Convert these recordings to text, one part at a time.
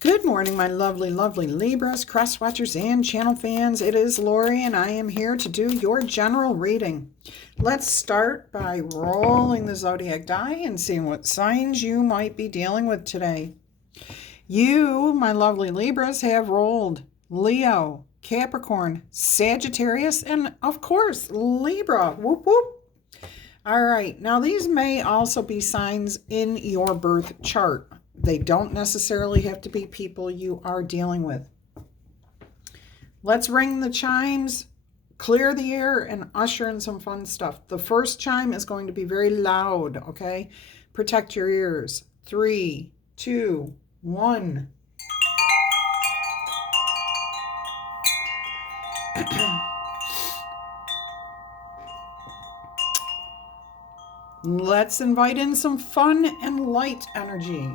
Good morning, my lovely, lovely Libras, cross watchers, and channel fans. It is Laurie, and I am here to do your general reading. Let's start by rolling the zodiac die and seeing what signs you might be dealing with today. You, my lovely Libras, have rolled Leo, Capricorn, Sagittarius, and of course, Libra. Whoop, whoop. All right, now these may also be signs in your birth chart. They don't necessarily have to be people you are dealing with. Let's ring the chimes, clear the air, and usher in some fun stuff. The first chime is going to be very loud, okay? Protect your ears. 3, 2, 1. Let's invite in some fun and light energy.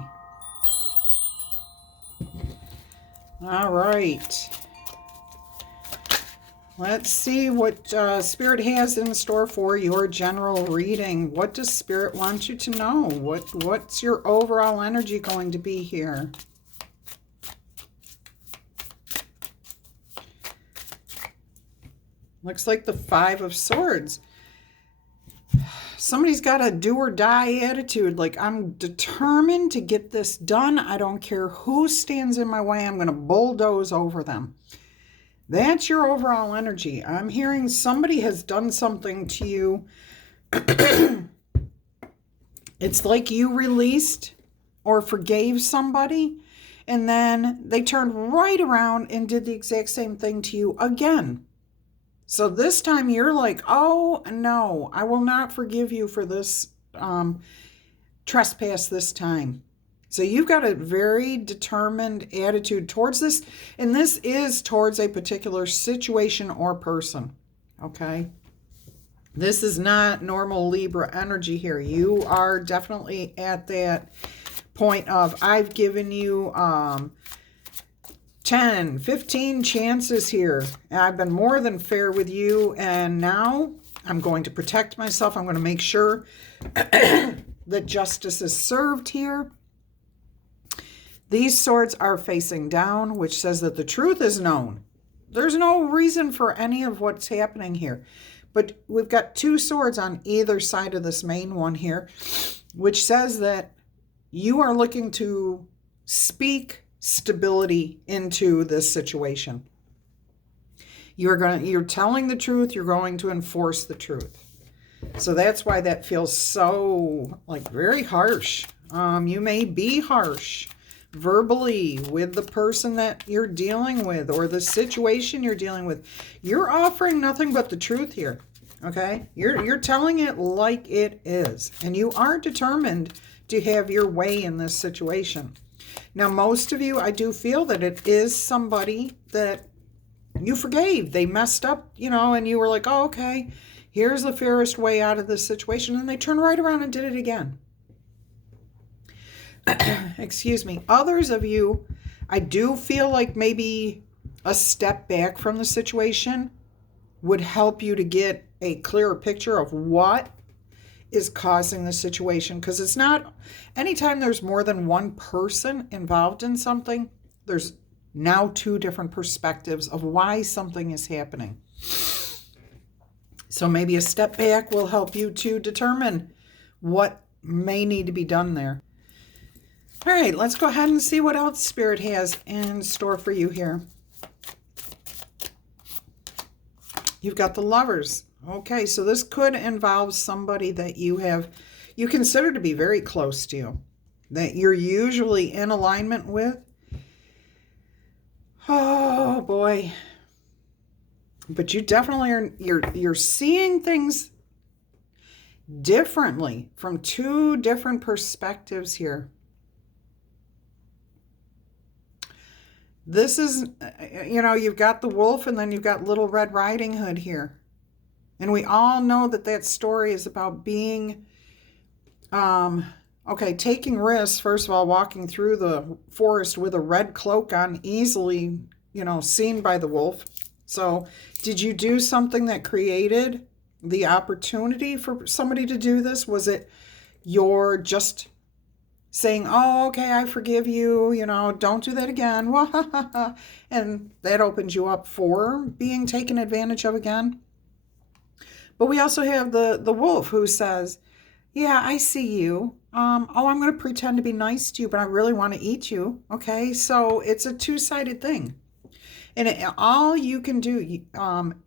All right. Let's see what Spirit has in store for your general reading. What does Spirit want you to know? What's your overall energy going to be here? Looks like the 5 of Swords. Somebody's got a do or die attitude, like I'm determined to get this done. I don't care who stands in my way. I'm going to bulldoze over them. That's your overall energy. I'm hearing somebody has done something to you. It's like you released or forgave somebody, and then they turned right around and did the exact same thing to you again. So this time you're like, oh, no, I will not forgive you for this trespass this time. So you've got a very determined attitude towards this, and this is towards a particular situation or person, okay? This is not normal Libra energy here. You are definitely at that point of, I've given you 10, 15 chances here. I've been more than fair with you, and now I'm going to protect myself. I'm going to make sure that justice is served here. These swords are facing down, which says that the truth is known. There's no reason for any of what's happening here. But we've got 2 swords on either side of this main one here, which says that you are looking to speak stability into this situation. You're telling the truth, you're going to enforce the truth. So that's why that feels so like very harsh. You may be harsh verbally with the person that you're dealing with or the situation you're dealing with. You're offering nothing but the truth here. Okay? You're telling it like it is, and you are determined to have your way in this situation. Now, most of you, I do feel that it is somebody that you forgave. They messed up, and you were like, oh, okay, here's the fairest way out of this situation. And they turned right around and did it again. Excuse me. Others of you, I do feel like maybe a step back from the situation would help you to get a clearer picture of what is causing the situation, because it's not, anytime there's more than one person involved in something, there's now 2 different perspectives of why something is happening. So maybe a step back will help you to determine what may need to be done there. All right, let's go ahead and see what else Spirit has in store for you here. You've got the Lovers. Okay, so this could involve somebody that you consider to be very close to you, that you're usually in alignment with. Oh boy. But you definitely are, you're seeing things differently from 2 different perspectives here. This is, you've got the wolf and then you've got Little Red Riding Hood here. And we all know that story is about being, taking risks. First of all, walking through the forest with a red cloak on, easily, seen by the wolf. So did you do something that created the opportunity for somebody to do this? Was it your just saying, oh, okay, I forgive you, you know, don't do that again. And that opens you up for being taken advantage of again. But we also have the wolf who says, yeah, I see you. Oh, I'm going to pretend to be nice to you, but I really want to eat you. Okay, so it's a two-sided thing. And all you can do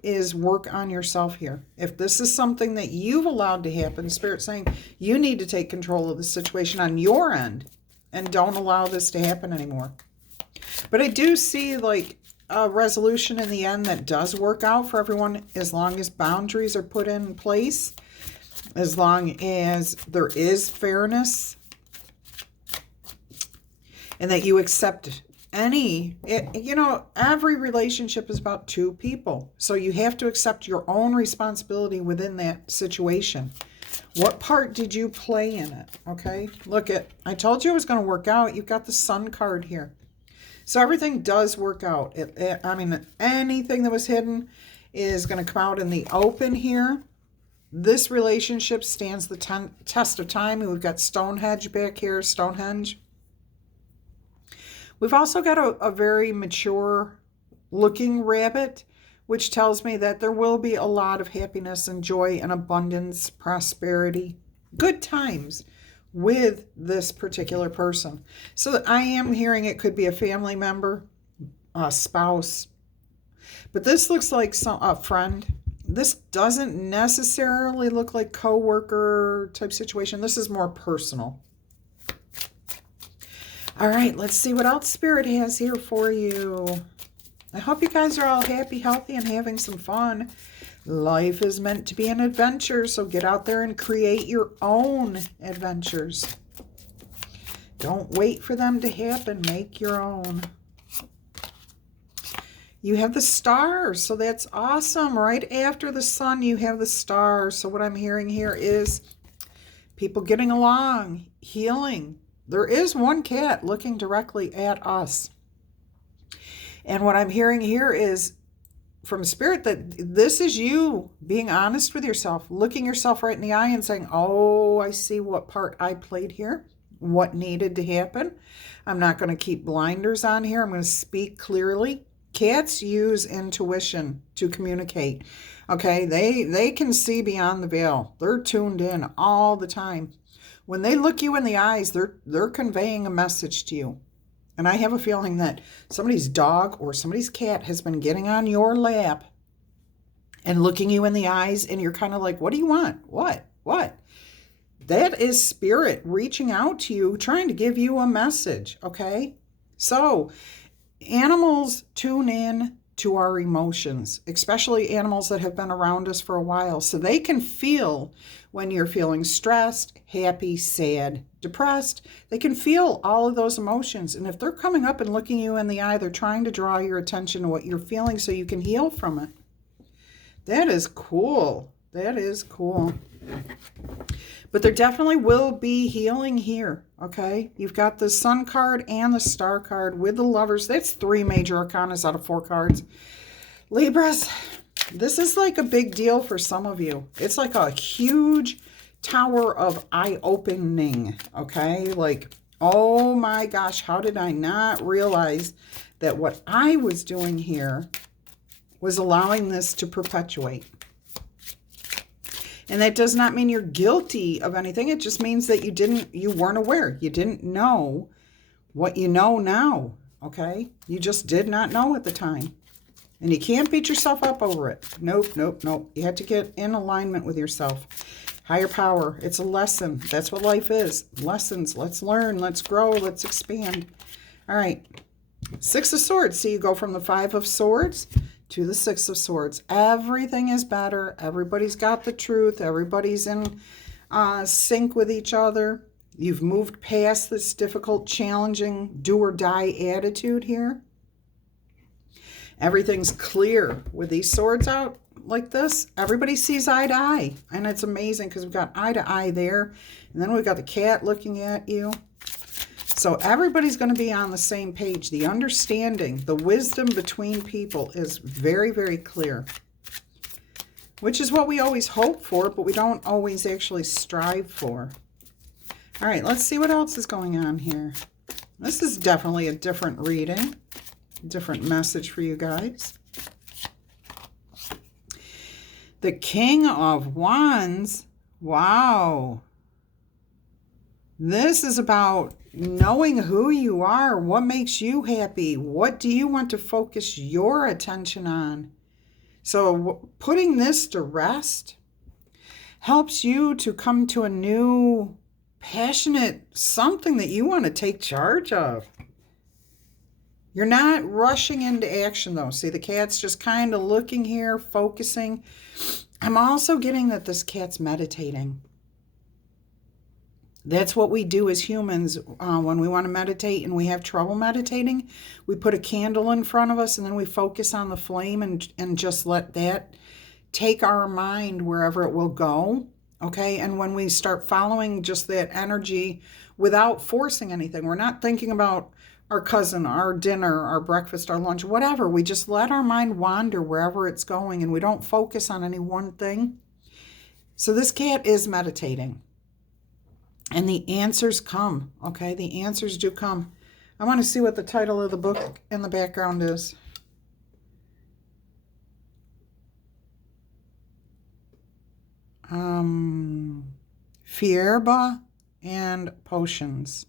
is work on yourself here. If this is something that you've allowed to happen, Spirit's saying you need to take control of the situation on your end and don't allow this to happen anymore. But I do see like a resolution in the end that does work out for everyone as long as boundaries are put in place, as long as there is fairness, and that you accept you know, every relationship is about two people. So you have to accept your own responsibility within that situation. What part did you play in it? Okay, look I told you it was going to work out. You've got the Sun card here. So everything does work out. I mean, anything that was hidden is going to come out in the open here. This relationship stands the test of time. We've got Stonehenge back here, Stonehenge. We've also got a very mature looking rabbit, which tells me that there will be a lot of happiness and joy and abundance, prosperity, good times with this particular person. So I am hearing it could be a family member, a spouse, but this looks like a friend. This doesn't necessarily look like coworker type situation. This is more personal. All right, let's see what else Spirit has here for you. I hope you guys are all happy, healthy, and having some fun. Life is meant to be an adventure, so get out there and create your own adventures. Don't wait for them to happen. Make your own. You have the stars, so that's awesome. Right after the sun, you have the stars. So what I'm hearing here is people getting along, healing. There is one cat looking directly at us. And what I'm hearing here is from Spirit that this is you being honest with yourself, looking yourself right in the eye and saying, oh, I see what part I played here, what needed to happen. I'm not going to keep blinders on here. I'm going to speak clearly. Cats use intuition to communicate. Okay, they can see beyond the veil. They're tuned in all the time. When they look you in the eyes, they're conveying a message to you. And I have a feeling that somebody's dog or somebody's cat has been getting on your lap and looking you in the eyes, and you're kind of like, what do you want? What? That is Spirit reaching out to you, trying to give you a message, okay? So animals tune in to our emotions, especially animals that have been around us for a while. So they can feel when you're feeling stressed, happy, sad, depressed. They can feel all of those emotions. And if they're coming up and looking you in the eye, they're trying to draw your attention to what you're feeling so you can heal from it. That is cool. That is cool. But there definitely will be healing here, okay? You've got the Sun card and the Star card with the Lovers. That's 3 major arcanas out of 4 cards. Libras, this is like a big deal for some of you. It's like a huge tower of eye-opening, okay? Like, oh my gosh, how did I not realize that what I was doing here was allowing this to perpetuate? And that does not mean you're guilty of anything. It just means that you weren't aware. You didn't know what you know now, okay? You just did not know at the time. And you can't beat yourself up over it. Nope. You had to get in alignment with yourself. Higher power. It's a lesson. That's what life is. Lessons. Let's learn. Let's grow. Let's expand. All right. 6 of Swords. See, you go from the 5 of Swords to the 6 of Swords. Everything is better. Everybody's got the truth. Everybody's in sync with each other. You've moved past this difficult, challenging, do-or-die attitude here. Everything's clear with these swords out like this. Everybody sees eye to eye. And it's amazing because we've got eye to eye there. And then we've got the cat looking at you. So everybody's going to be on the same page. The understanding, the wisdom between people is very, very clear. Which is what we always hope for, but we don't always actually strive for. All right, let's see what else is going on here. This is definitely a different reading, different message for you guys. The King of Wands. Wow. This is about knowing who you are, what makes you happy, what do you want to focus your attention on. So putting this to rest helps you to come to a new passionate something that you want to take charge of. You're not rushing into action though. See, the cat's just kind of looking here, focusing. I'm also getting that this cat's meditating. That's what we do as humans when we want to meditate and we have trouble meditating. We put a candle in front of us and then we focus on the flame and just let that take our mind wherever it will go. Okay, and when we start following just that energy without forcing anything, we're not thinking about our cousin, our dinner, our breakfast, our lunch, whatever. We just let our mind wander wherever it's going and we don't focus on any one thing. So this cat is meditating. And the answers come, okay? The answers do come. I want to see what the title of the book in the background is. Fierba and Potions.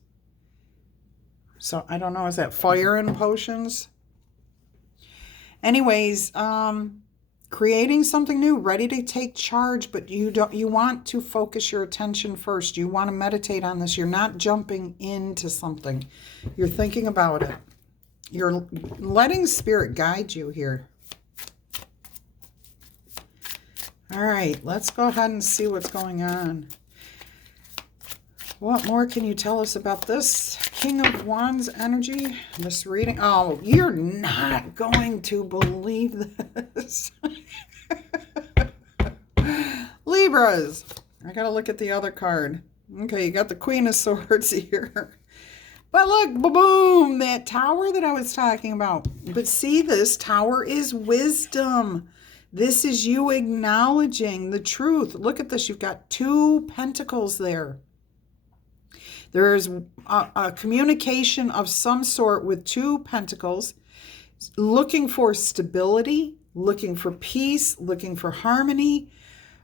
So I don't know, is that fire and potions? Anyways, creating something new, ready to take charge, but you want to focus your attention first. You want to meditate on this. You're not jumping into something. You're thinking about it. You're letting spirit guide you here. All right, let's go ahead and see what's going on. What more can you tell us about this King of Wands energy? This reading. Oh, you're not going to believe this. Libras. I got to look at the other card. Okay, you got the Queen of Swords here. But look, boom, that tower that I was talking about. But see, this tower is wisdom. This is you acknowledging the truth. Look at this. You've got 2 pentacles there. There's a communication of some sort with 2 pentacles, looking for stability, looking for peace, looking for harmony.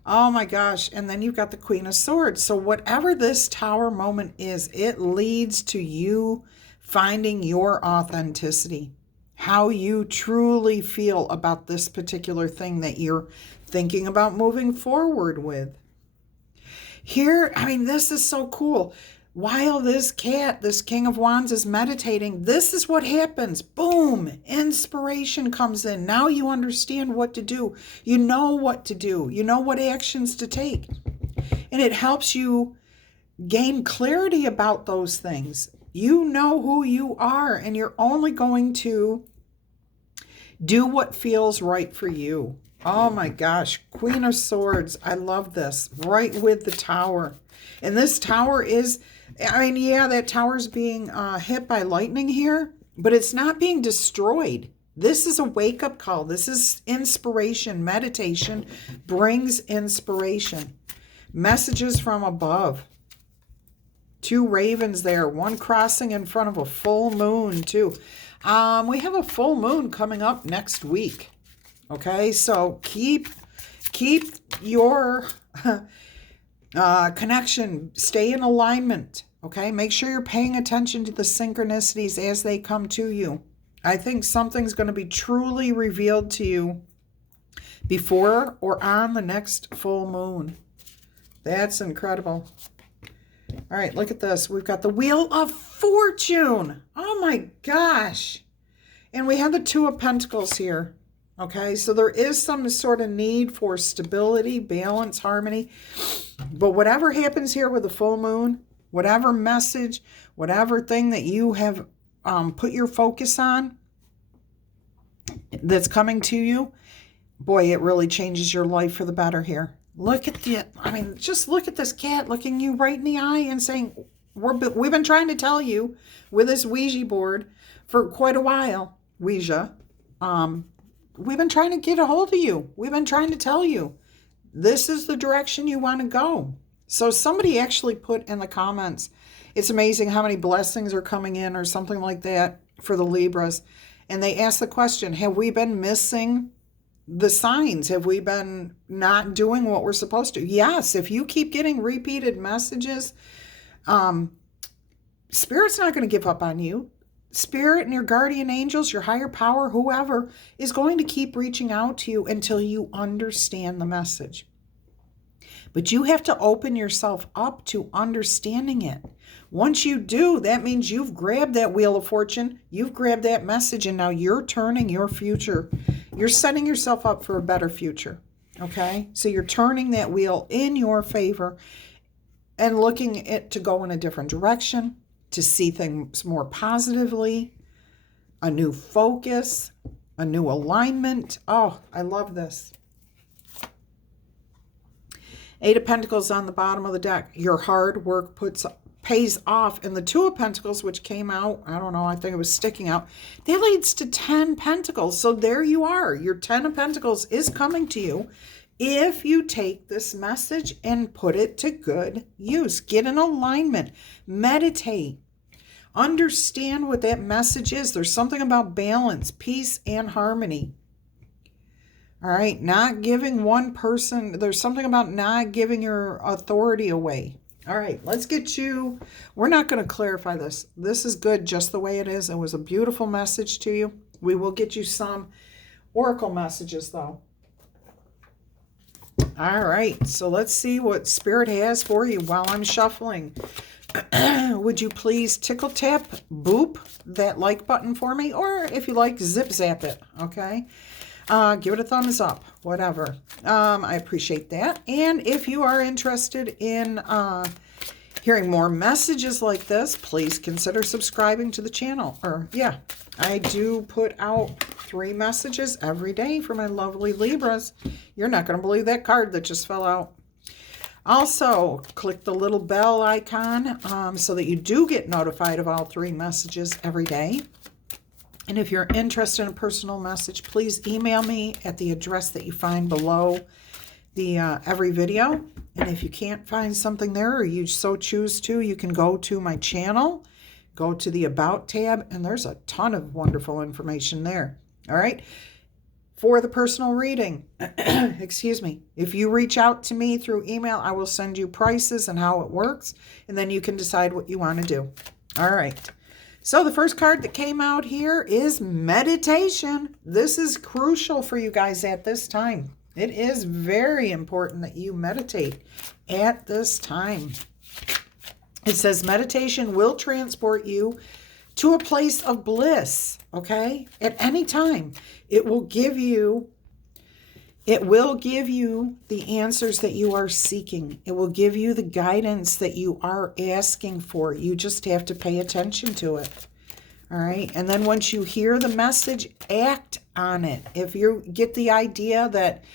Oh my gosh. And then you've got the Queen of Swords. So whatever this tower moment is, it leads to you finding your authenticity, how you truly feel about this particular thing that you're thinking about moving forward with. Here, I mean, this is so cool. While this cat, this King of Wands, is meditating, this is what happens. Boom, inspiration comes in. Now you understand what to do. You know what to do. You know what actions to take. And it helps you gain clarity about those things. You know who you are, and you're only going to do what feels right for you. Oh my gosh, Queen of Swords. I love this. Right with the tower. And this tower is... I mean, yeah, that tower's being hit by lightning here, but it's not being destroyed. This is a wake-up call. This is inspiration. Meditation brings inspiration. Messages from above. 2 ravens there, one crossing in front of a full moon, too. We have a full moon coming up next week. Okay, so keep your... connection, stay in alignment, okay? Make sure you're paying attention to the synchronicities as they come to you. I think something's going to be truly revealed to you before or on the next full moon. That's incredible. All right, look at this. We've got the Wheel of Fortune. Oh my gosh. And we have the 2 of Pentacles here. Okay, so there is some sort of need for stability, balance, harmony. But whatever happens here with the full moon, whatever message, whatever thing that you have put your focus on that's coming to you, boy, it really changes your life for the better here. Look at just look at this cat looking you right in the eye and saying, we've been trying to tell you with this Ouija board for quite a while, Ouija. We've been trying to get a hold of you. We've been trying to tell you this is the direction you want to go. So somebody actually put in the comments, it's amazing how many blessings are coming in or something like that for the Libras. And they asked the question, have we been missing the signs? Have we been not doing what we're supposed to? Yes, if you keep getting repeated messages, Spirit's not going to give up on you. Spirit and your guardian angels, your higher power, whoever, is going to keep reaching out to you until you understand the message. But you have to open yourself up to understanding it. Once you do, that means you've grabbed that wheel of fortune, you've grabbed that message, and now you're turning your future. You're setting yourself up for a better future, okay? So you're turning that wheel in your favor and looking it to go in a different direction, to see things more positively, a new focus, a new alignment. Oh, I love this. Eight of Pentacles on the bottom of the deck. Your hard work pays off. And the Two of Pentacles, which came out, I don't know, I think it was sticking out, that leads to 10 Pentacles. So there you are. Your 10 of Pentacles is coming to you if you take this message and put it to good use. Get in alignment. Meditate. Understand what that message is. There's something about balance, peace, and harmony. All right, not giving one person, there's something about not giving your authority away. All right, let's get you, we're not going to clarify this. This is good just the way it is. It was a beautiful message to you. We will get you some oracle messages though. All right, so let's see what Spirit has for you while I'm shuffling. Would you please tickle tap, boop that like button for me? Or if you like, zip zap it, okay? Give it a thumbs up, whatever. I appreciate that. And if you are interested in hearing more messages like this, please consider subscribing to the channel. Or, yeah, I do put out 3 messages every day for my lovely Libras. You're not going to believe that card that just fell out. Also, click the little bell icon so that you do get notified of all 3 messages every day. And if you're interested in a personal message, please email me at the address that you find below the every video. And if you can't find something there or you so choose to, you can go to my channel, go to the About tab, and there's a ton of wonderful information there. All right. For the personal reading, excuse me, if you reach out to me through email, I will send you prices and how it works, and then you can decide what you want to do. All right. So the first card that came out here is meditation. This is crucial for you guys at this time. It is very important that you meditate at this time. It says meditation will transport you to a place of bliss, okay? At any time. It will give you the answers that you are seeking. It will give you the guidance that you are asking for. You just have to pay attention to it. All right. And then once you hear the message, act on it. If you get the idea that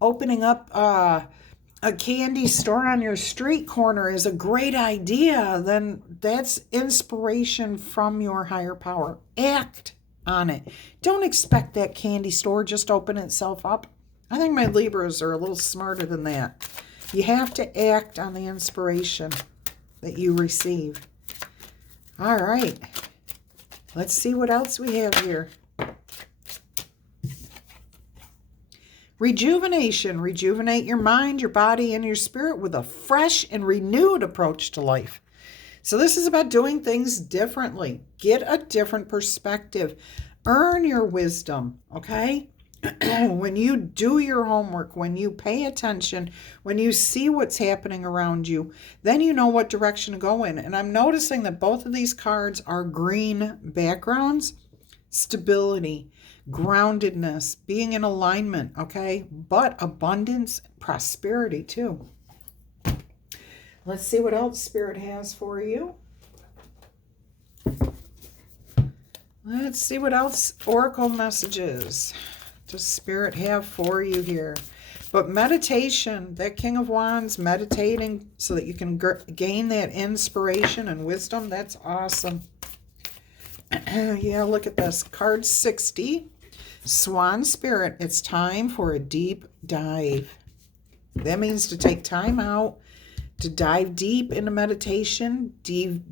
opening up a candy store on your street corner is a great idea, then that's inspiration from your higher power. Act on it. Don't expect that candy store just open itself up. I think my Libras are a little smarter than that. You have to act on the inspiration that you receive. All right. Let's see what else we have here. Rejuvenation. Rejuvenate your mind, your body, and your spirit with a fresh and renewed approach to life. So this is about doing things differently. Get a different perspective. Earn your wisdom, okay? When you do your homework, when you pay attention, when you see what's happening around you, then you know what direction to go in. And I'm noticing that both of these cards are green backgrounds. Stability, groundedness, being in alignment, okay? But abundance, prosperity too. Let's see what else Spirit has for you. Let's see what else oracle messages does Spirit have for you here. But meditation, that King of Wands, meditating so that you can gain that inspiration and wisdom, that's awesome. Yeah, look at this. Card 60, Swan Spirit. It's time for a deep dive. That means to take time out to dive deep into meditation,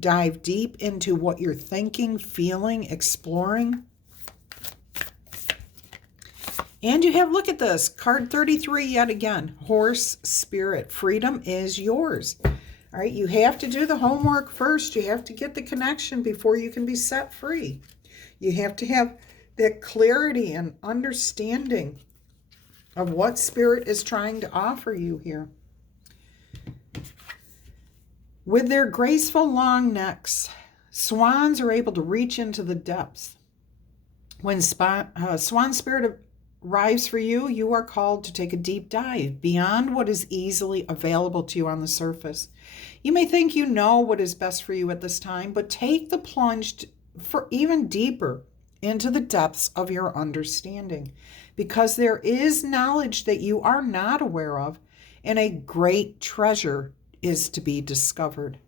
dive deep into what you're thinking, feeling, exploring. And you have, look at this, card 33 yet again, Horse Spirit. Freedom is yours. All right, you have to do the homework first. You have to get the connection before you can be set free. You have to have that clarity and understanding of what Spirit is trying to offer you here. With their graceful long necks, swans are able to reach into the depths. When Swan Spirit arrives for you, you are called to take a deep dive beyond what is easily available to you on the surface. You may think you know what is best for you at this time, but take the plunge for even deeper into the depths of your understanding, because there is knowledge that you are not aware of, and a great treasure is to be discovered.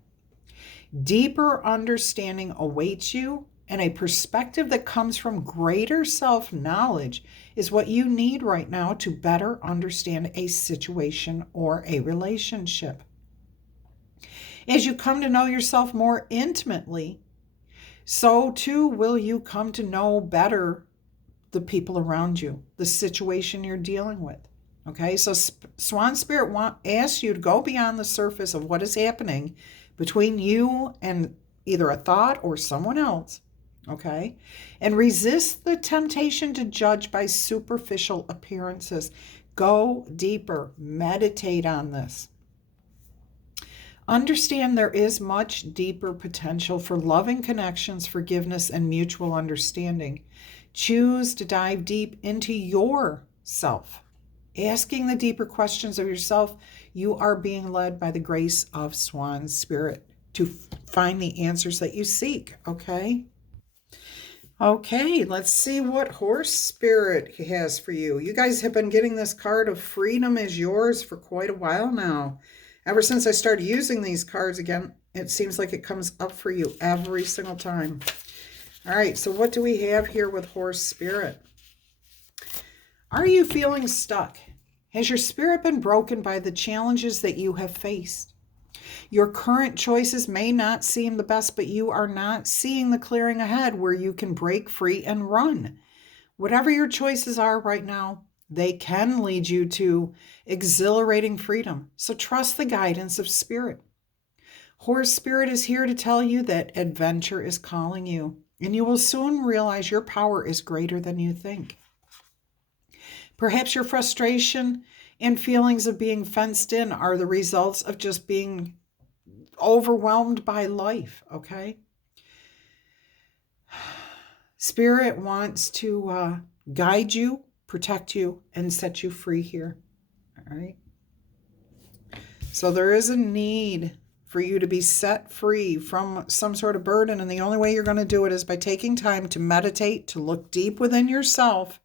Deeper understanding awaits you, and a perspective that comes from greater self-knowledge is what you need right now to better understand a situation or a relationship. As you come to know yourself more intimately, so too will you come to know better the people around you, the situation you're dealing with. Okay, so Swan Spirit asks you to go beyond the surface of what is happening between you and either a thought or someone else, okay? And resist the temptation to judge by superficial appearances. Go deeper, meditate on this. Understand there is much deeper potential for loving connections, forgiveness, and mutual understanding. Choose to dive deep into yourself. Asking the deeper questions of yourself, you are being led by the grace of Swan Spirit to find the answers that you seek, okay? Okay, let's see what Horse Spirit has for you. You guys have been getting this card of Freedom is Yours for quite a while now. Ever since I started using these cards again, it seems like it comes up for you every single time. All right, so what do we have here with Horse Spirit? Are you feeling stuck? Has your spirit been broken by the challenges that you have faced? Your current choices may not seem the best, but you are not seeing the clearing ahead where you can break free and run. Whatever your choices are right now, they can lead you to exhilarating freedom. So trust the guidance of Spirit. Horse Spirit is here to tell you that adventure is calling you, and you will soon realize your power is greater than you think. Perhaps your frustration and feelings of being fenced in are the results of just being overwhelmed by life, okay? Spirit wants to guide you, protect you, and set you free here, all right? So there is a need for you to be set free from some sort of burden, and the only way you're going to do it is by taking time to meditate, to look deep within yourself,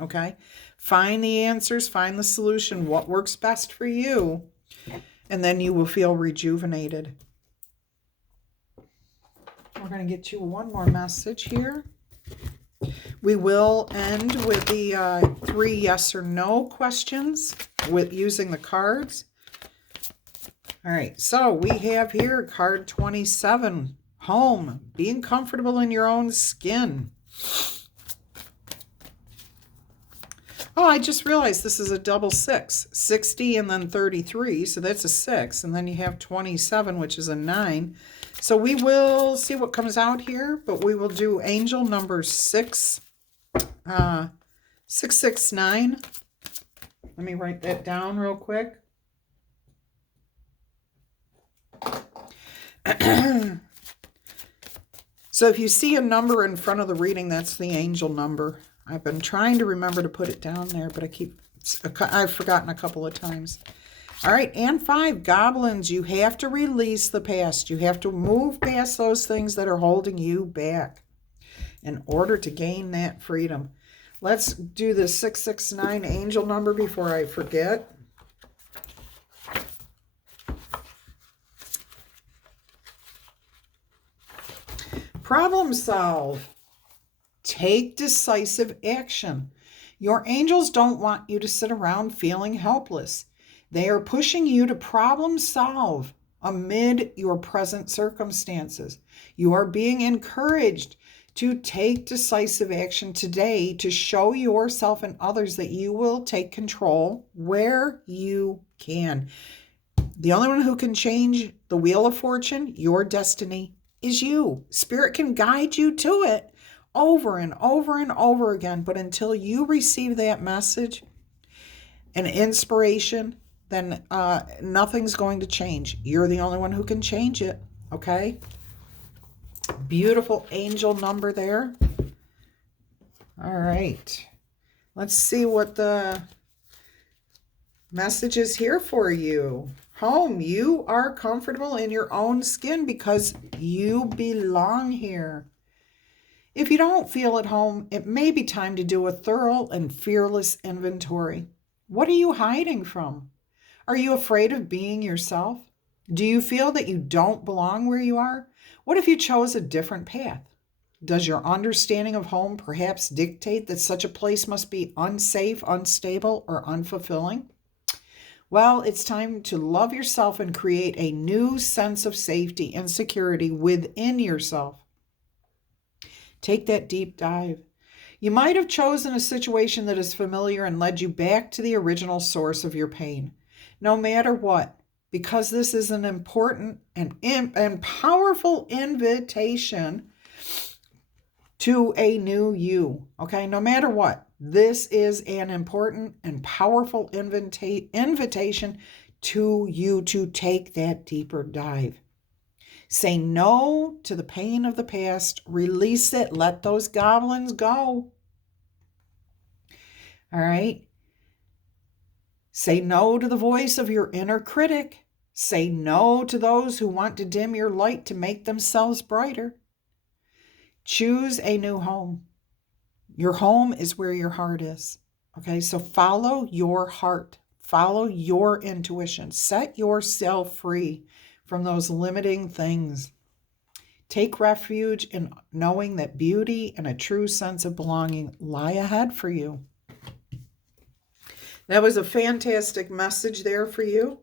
okay? Find the answers, find the solution, what works best for you, and then you will feel rejuvenated. We're going to get you one more message here. We will end with the 3 yes or no questions with using the cards. All right, so we have here card 27, home, being comfortable in your own skin. Oh, I just realized this is a double 6, 60 and then 33, so that's a 6, and then you have 27, which is a 9. So we will see what comes out here, but we will do angel number 669. Let me write that down real quick. So if you see a number in front of the reading, that's the angel number. I've been trying to remember to put it down there, but I've forgotten a couple of times. All right, and 5, goblins. You have to release the past. You have to move past those things that are holding you back in order to gain that freedom. Let's do the 669 angel number before I forget. Problem solve. Take decisive action. Your angels don't want you to sit around feeling helpless. They are pushing you to problem solve amid your present circumstances. You are being encouraged to take decisive action today to show yourself and others that you will take control where you can. The only one who can change the wheel of fortune, your destiny, is you. Spirit can guide you to it over and over and over again. But until you receive that message and inspiration, then nothing's going to change. You're the only one who can change it. Okay? Beautiful angel number there. All right. Let's see what the message is here for you. Home, you are comfortable in your own skin because you belong here. If you don't feel at home, it may be time to do a thorough and fearless inventory. What are you hiding from? Are you afraid of being yourself? Do you feel that you don't belong where you are? What if you chose a different path? Does your understanding of home perhaps dictate that such a place must be unsafe, unstable, or unfulfilling? Well, it's time to love yourself and create a new sense of safety and security within yourself. Take that deep dive. You might have chosen a situation that is familiar and led you back to the original source of your pain. No matter what, because this is an important and powerful invitation to a new you. Okay, no matter what, this is an important and powerful invitation to you to take that deeper dive. Say no to the pain of the past. Release it. Let those goblins go. All right. Say no to the voice of your inner critic. Say no to those who want to dim your light to make themselves brighter. Choose a new home. Your home is where your heart is. Okay, so follow your heart. Follow your intuition. Set yourself free from those limiting things. Take refuge in knowing that beauty and a true sense of belonging lie ahead for you. That was a fantastic message there for you.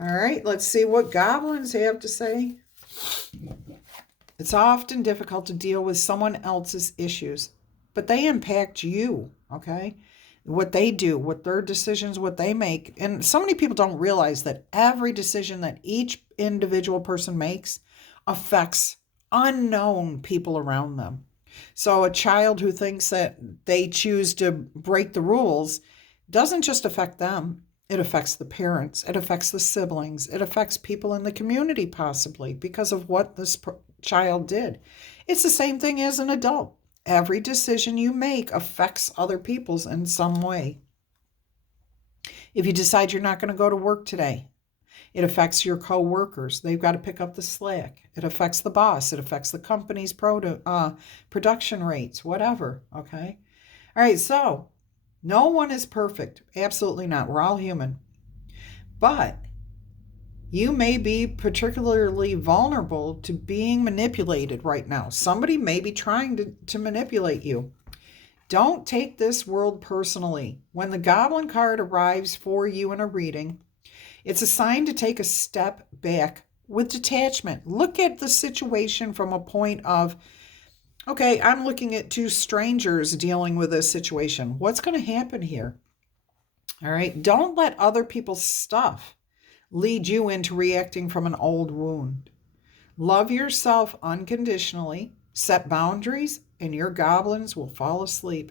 All right, let's see what goblins have to say. It's often difficult to deal with someone else's issues, but they impact you, okay? What they do, what their decisions, what they make. And so many people don't realize that every decision that each individual person makes affects unknown people around them. So a child who thinks that they choose to break the rules doesn't just affect them. It affects the parents. It affects the siblings. It affects people in the community possibly because of what this child did. It's the same thing as an adult. Every decision you make affects other people's in some way. If you decide you're not going to go to work today, it affects your co-workers. They've got to pick up the slack. It affects the boss. It affects the company's production rates, whatever, okay? All right, so no one is perfect. Absolutely not. We're all human. But you may be particularly vulnerable to being manipulated right now. Somebody may be trying to manipulate you. Don't take this world personally. When the goblin card arrives for you in a reading, it's a sign to take a step back with detachment. Look at the situation from a point of, okay, I'm looking at two strangers dealing with this situation. What's going to happen here? All right, don't let other people's stuff lead you into reacting from an old wound. Love yourself unconditionally, set boundaries, and your goblins will fall asleep.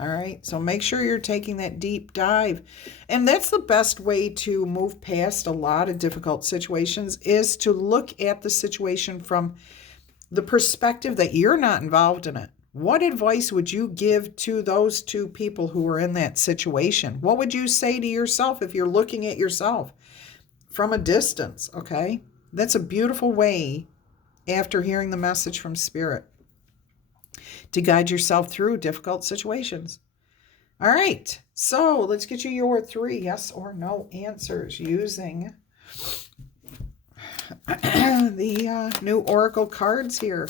All right, so make sure you're taking that deep dive. And that's the best way to move past a lot of difficult situations, is to look at the situation from the perspective that you're not involved in it. What advice would you give to those two people who are in that situation? What would you say to yourself if you're looking at yourself from a distance, okay? That's a beautiful way, after hearing the message from Spirit, to guide yourself through difficult situations. All right, so let's get you your 3 yes or no answers using the new Oracle cards here.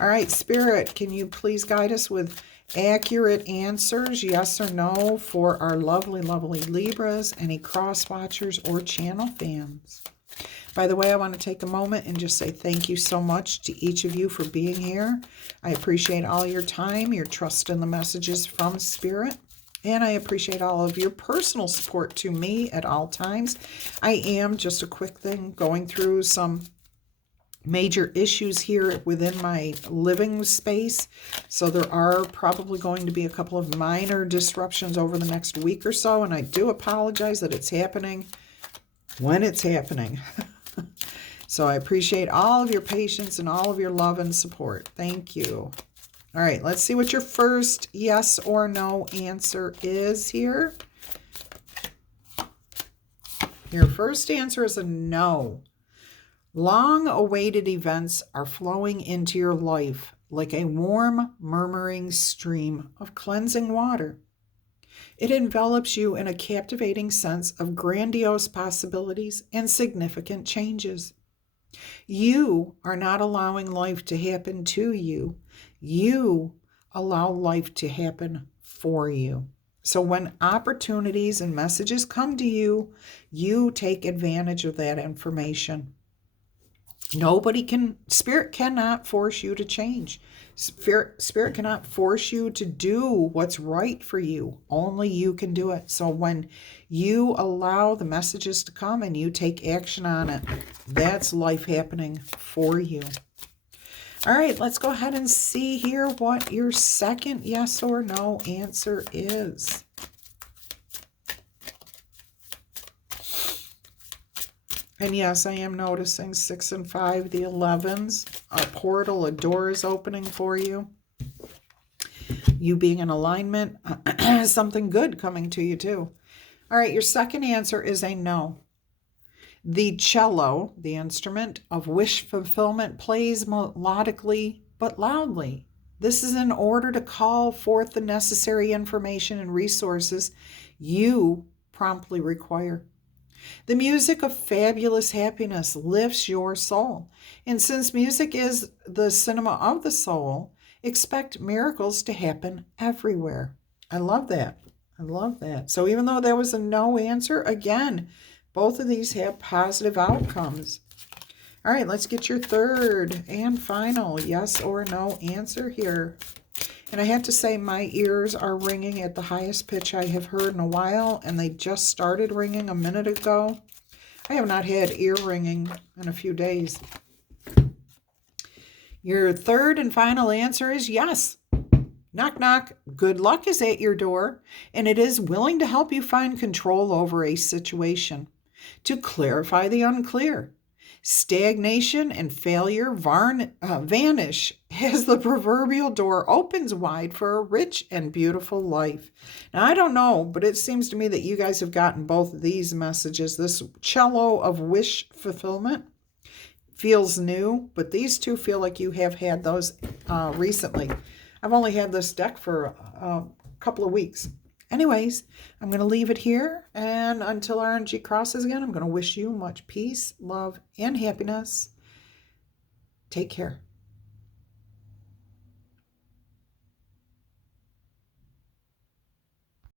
All right, Spirit, can you please guide us with accurate answers, yes or no, for our lovely, lovely Libras, any cross watchers or channel fans. By the way, I want to take a moment and just say thank you so much to each of you for being here. I appreciate all your time, your trust in the messages from Spirit, and I appreciate all of your personal support to me at all times. I am, just a quick thing, going through some major issues here within my living space, so there are probably going to be a couple of minor disruptions over the next week or so, and I do apologize that it's happening when it's happening. So I appreciate all of your patience and all of your love and support. Thank you. All right, let's see what your first yes or no answer is here. Your first answer is a no. Long-awaited events are flowing into your life like a warm, murmuring stream of cleansing water. It envelops you in a captivating sense of grandiose possibilities and significant changes. You are not allowing life to happen to you. You allow life to happen for you. So when opportunities and messages come to you, you take advantage of that information. Spirit cannot force you to change. Spirit cannot force you to do what's right for you. Only you can do it. So when you allow the messages to come and you take action on it, that's life happening for you. All right, let's go ahead and see here what your second yes or no answer is. And yes, I am noticing 6 and 5, the 11s. A portal, a door is opening for you. You being in alignment, something good coming to you too. All right, your second answer is a no. The cello, the instrument of wish fulfillment, plays melodically but loudly. This is in order to call forth the necessary information and resources you promptly require. The music of fabulous happiness lifts your soul. And since music is the cinema of the soul, expect miracles to happen everywhere. I love that. I love that. So even though there was a no answer, again, both of these have positive outcomes. All right, let's get your third and final yes or no answer here. And I have to say my ears are ringing at the highest pitch I have heard in a while, and they just started ringing a minute ago. I have not had ear ringing in a few days. Your third and final answer is yes. Knock, knock. Good luck is at your door, and it is willing to help you find control over a situation, to clarify the unclear. Stagnation and failure vanish as the proverbial door opens wide for a rich and beautiful life. Now, I don't know, but it seems to me that you guys have gotten both of these messages. This cello of wish fulfillment feels new, but these two feel like you have had those recently. I've only had this deck for a couple of weeks. Anyways, I'm going to leave it here, and until our energy crosses again, I'm going to wish you much peace, love, and happiness. Take care.